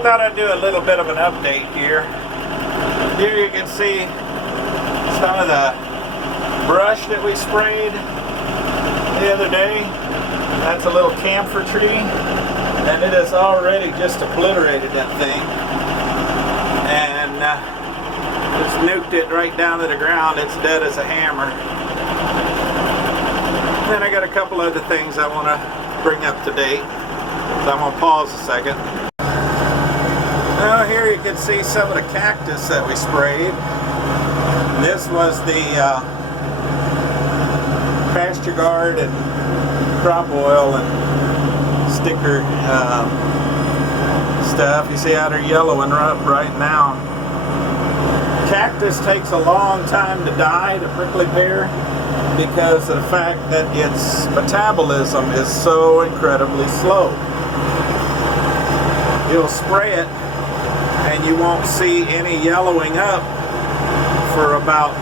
I thought I'd do a little bit of an update here. Here you can see some of the brush that we sprayed the other day. That's a little camphor tree, and it has already just obliterated that thing. And it's nuked it right down to the ground. It's dead as a hammer. Then I got a couple other things I want to bring up to date. So I'm going to pause a second. Now here you can see some of the cactus that we sprayed. This was the pasture guard and crop oil and sticker stuff. You see how they're yellowing up right now. Cactus takes a long time to die, the prickly pear, because of the fact that its metabolism is so incredibly slow. You'll spray it and you won't see any yellowing up for about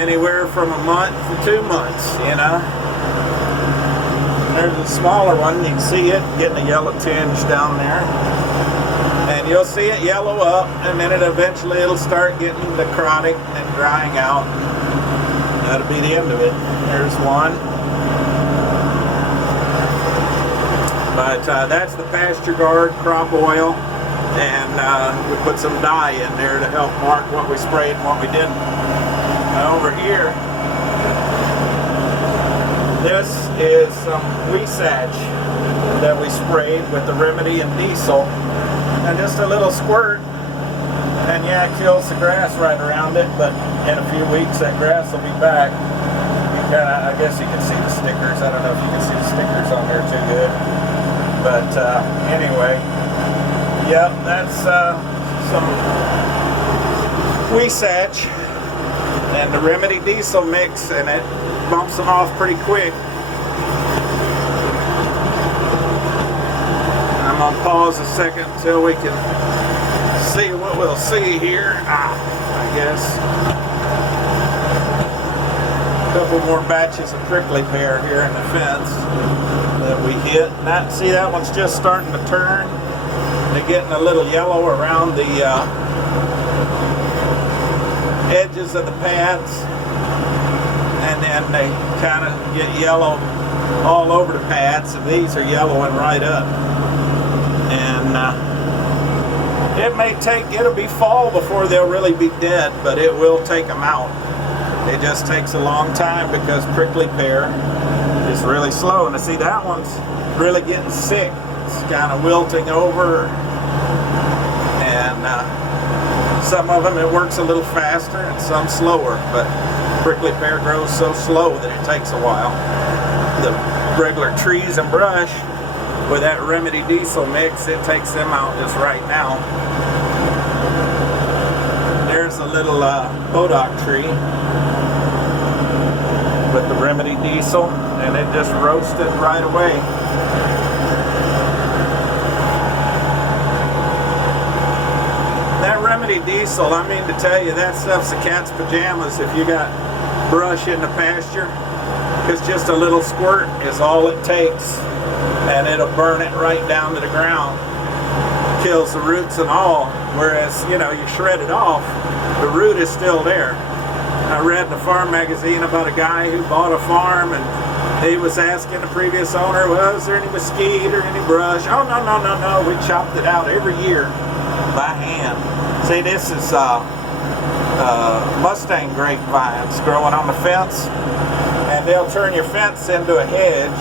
anywhere from a month to 2 months, you know. There's a smaller one, you can see it getting a yellow tinge down there, and you'll see it yellow up, and then eventually it'll start getting necrotic and drying out. That'll be the end of it. There's one. But that's the pasture guard crop oil, and we put some dye in there to help mark what we sprayed and what we didn't. Over here, this is some weesage that we sprayed with the Remedy and Diesel, and just a little squirt, and yeah, it kills the grass right around it, but in a few weeks that grass will be back. You kinda, I guess you can see the stickers. I don't know if you can see the stickers on there too good, but anyway, yep, that's some weesage and the Remedy Diesel mix, and it bumps them off pretty quick. I'm gonna pause a second until we can see what we'll see here. I guess a couple more batches of prickly pear here in the fence that we hit. And see, that one's just starting to turn. They're getting a little yellow around the edges of the pads, and then they kind of get yellow all over the pads, and these are yellowing right up. And it may take, it'll be fall before they'll really be dead, but it will take them out. It just takes a long time because prickly pear is really slow. And to see, that one's really getting sick. It's kind of wilting over, and some of them it works a little faster and some slower, but prickly pear grows so slow that it takes a while. The regular trees and brush with that Remedy Diesel mix, it takes them out just right now. There's a little bodock tree with the Remedy Diesel, and it just roasted right away. Diesel, I mean to tell you, that stuff's a cat's pajamas if you got brush in the pasture, because just a little squirt is all it takes, and it'll burn it right down to the ground. Kills the roots and all, whereas, you know, you shred it off, the root is still there. I read in the farm magazine about a guy who bought a farm, and he was asking the previous owner, well, is there any mesquite or any brush? Oh, no, we chopped it out every year by hand. See, this is Mustang grapevines growing on the fence, and they'll turn your fence into a hedge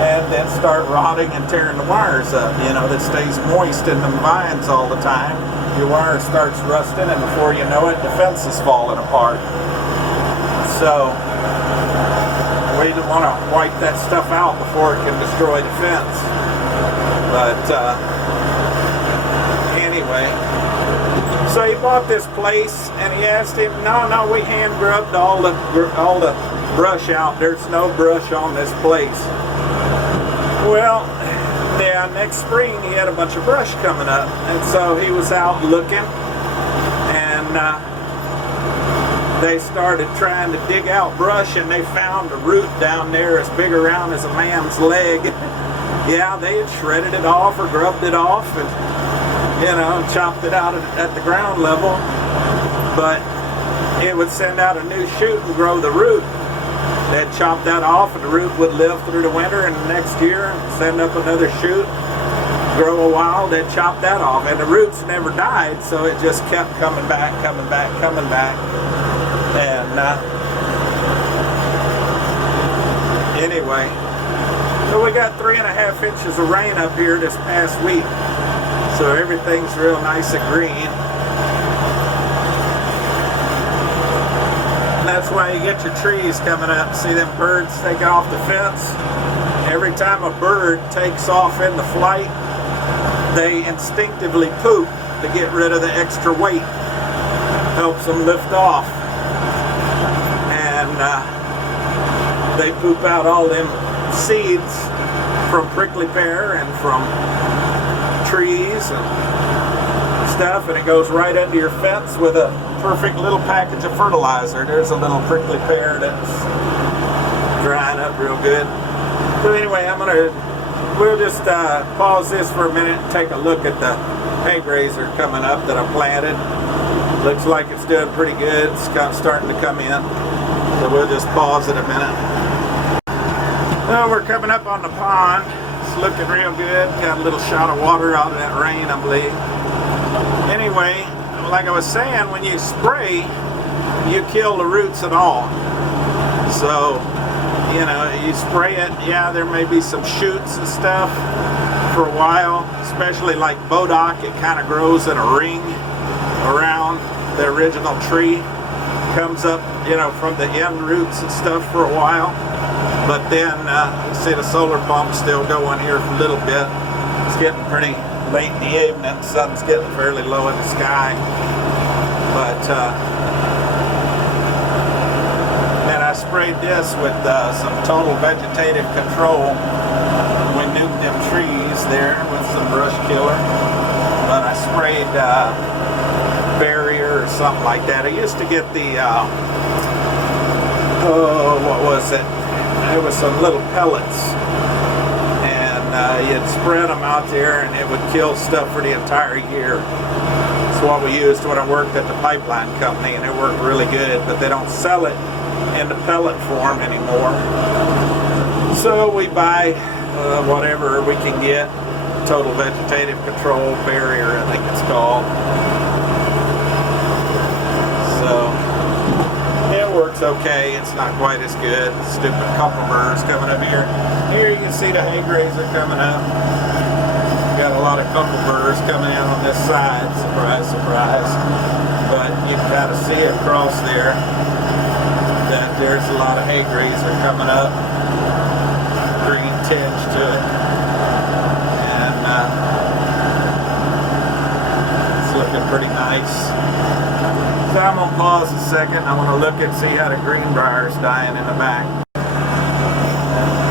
and then start rotting and tearing the wires up. You know, that stays moist in the vines all the time. Your wire starts rusting, and before you know it, the fence is falling apart. So we want to wipe that stuff out before it can destroy the fence. But anyway, so he bought this place, and he asked him, no, we hand grubbed all the brush out. There's no brush on this place. Well, yeah, next spring he had a bunch of brush coming up, and so he was out looking, and they started trying to dig out brush, and they found a root down there as big around as a man's leg. yeah, they had shredded it off or grubbed it off and, you know, chopped it out at the ground level, but it would send out a new shoot and grow the root. They'd chop that off and the root would live through the winter, and the next year send up another shoot, grow a while, they'd chop that off, and the roots never died, so it just kept coming back, coming back, coming back. And anyway, so we got 3.5 inches of rain up here this past week, so everything's real nice and green. And that's why you get your trees coming up. See them birds taking off the fence? Every time a bird takes off into flight, they instinctively poop to get rid of the extra weight. Helps them lift off. And they poop out all them seeds from prickly pear and from trees and stuff, and it goes right under your fence with a perfect little package of fertilizer. There's a little prickly pear that's drying up real good. So anyway, we'll just pause this for a minute and take a look at the haygrazer coming up that I planted. Looks like it's doing pretty good. It's kind of starting to come in. So we'll just pause it a minute. Well, we're coming up on the pond. It's looking real good. Got a little shot of water out of that rain, I believe. Anyway, like I was saying, when you spray, you kill the roots and all. So, you know, you spray it, yeah, there may be some shoots and stuff for a while, especially like bodock. It kind of grows in a ring around the original tree, comes up, you know, from the end roots and stuff for a while. But then, you see the solar pump still going here for a little bit. It's getting pretty late in the evening, the sun's getting fairly low in the sky. But then I sprayed this with some total vegetative control. We nuked them trees there with some brush killer. But I sprayed barrier or something like that. I used to get the, what was it? There was some little pellets. You'd spread them out there and it would kill stuff for the entire year. That's what we used when I worked at the pipeline company, and it worked really good, but they don't sell it in the pellet form anymore. So we buy whatever we can get, total vegetative control barrier, I think it's called. So it works okay. It's not quite as good. Stupid cucumbers coming up here. Here you can see the haygrazer coming up. Got a lot of cucumbers coming in on this side. Surprise, surprise. But you can kind of see across there that there's a lot of haygrazer coming up. Green tinge to it. And it's looking pretty nice. So I'm going to pause a second. I want to look and see how the greenbrier is dying in the back.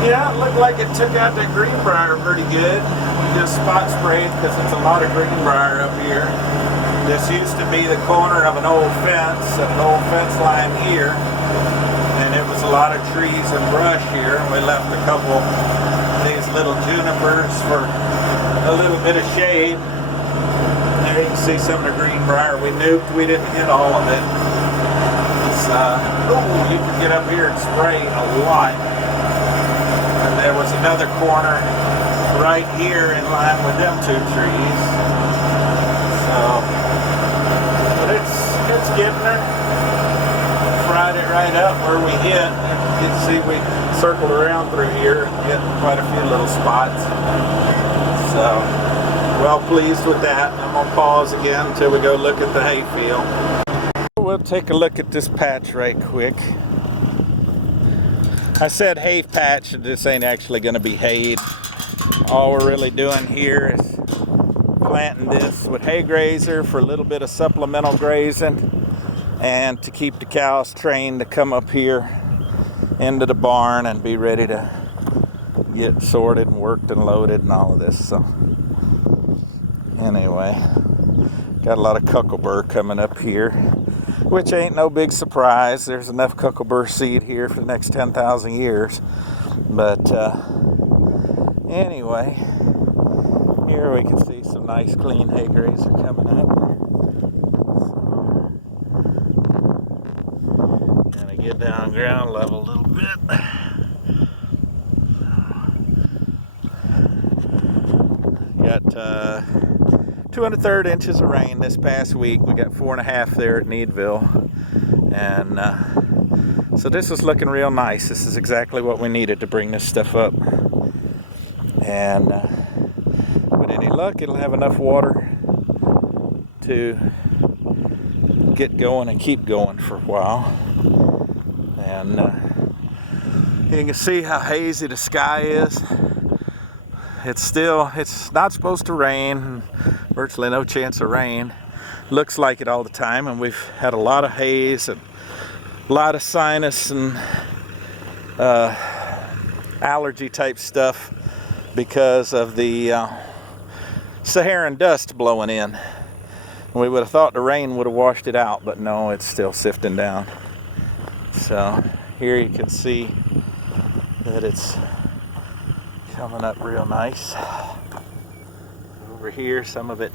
Yeah, it looked like it took out that greenbrier pretty good. We just spot sprayed because it's a lot of greenbrier up here. This used to be the corner of an old fence line here. And it was a lot of trees and brush here. We left a couple of these little junipers for a little bit of shade. There you can see some of the greenbrier we nuked. We didn't hit all of it. It's, you can get up here and spray a lot. And there was another corner right here in line with them two trees. So, but it's getting there. Fried it right up where we hit. You can see we circled around through here and hit quite a few little spots. So, well pleased with that. I'm going to pause again until we go look at the hay field. We'll take a look at this patch right quick. I said hay patch, this ain't actually going to be hayed. All we're really doing here is planting this with haygrazer for a little bit of supplemental grazing and to keep the cows trained to come up here into the barn and be ready to get sorted and worked and loaded and all of this. So anyway, got a lot of cucumber coming up here, which ain't no big surprise. There's enough cucumber seed here for the next 10,000 years. But Anyway, here we can see some nice clean haygrazer coming up. Gonna get down ground level a little bit. Got 2 1/3 inches of rain this past week. We got 4 1/2 there at Needville, and so this is looking real nice. This is exactly what we needed to bring this stuff up. And with any luck, it'll have enough water to get going and keep going for a while. And you can see how hazy the sky is. It's not supposed to rain, virtually no chance of rain. Looks like it all the time, and we've had a lot of haze and a lot of sinus and allergy type stuff because of the Saharan dust blowing in. We would have thought the rain would have washed it out, but no, it's still sifting down. So here you can see that it's coming up real nice. Over here, some of it,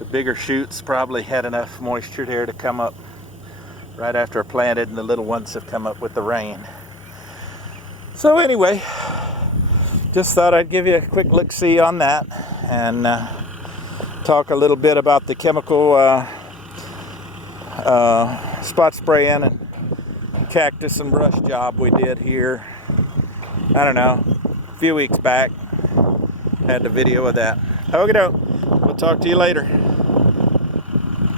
the bigger shoots probably had enough moisture there to come up right after I planted, and the little ones have come up with the rain. So anyway, just thought I'd give you a quick look-see on that, and talk a little bit about the chemical spot spraying and cactus and brush job we did here, I don't know, a few weeks back. Had the video of that. Okay, we'll talk to you later.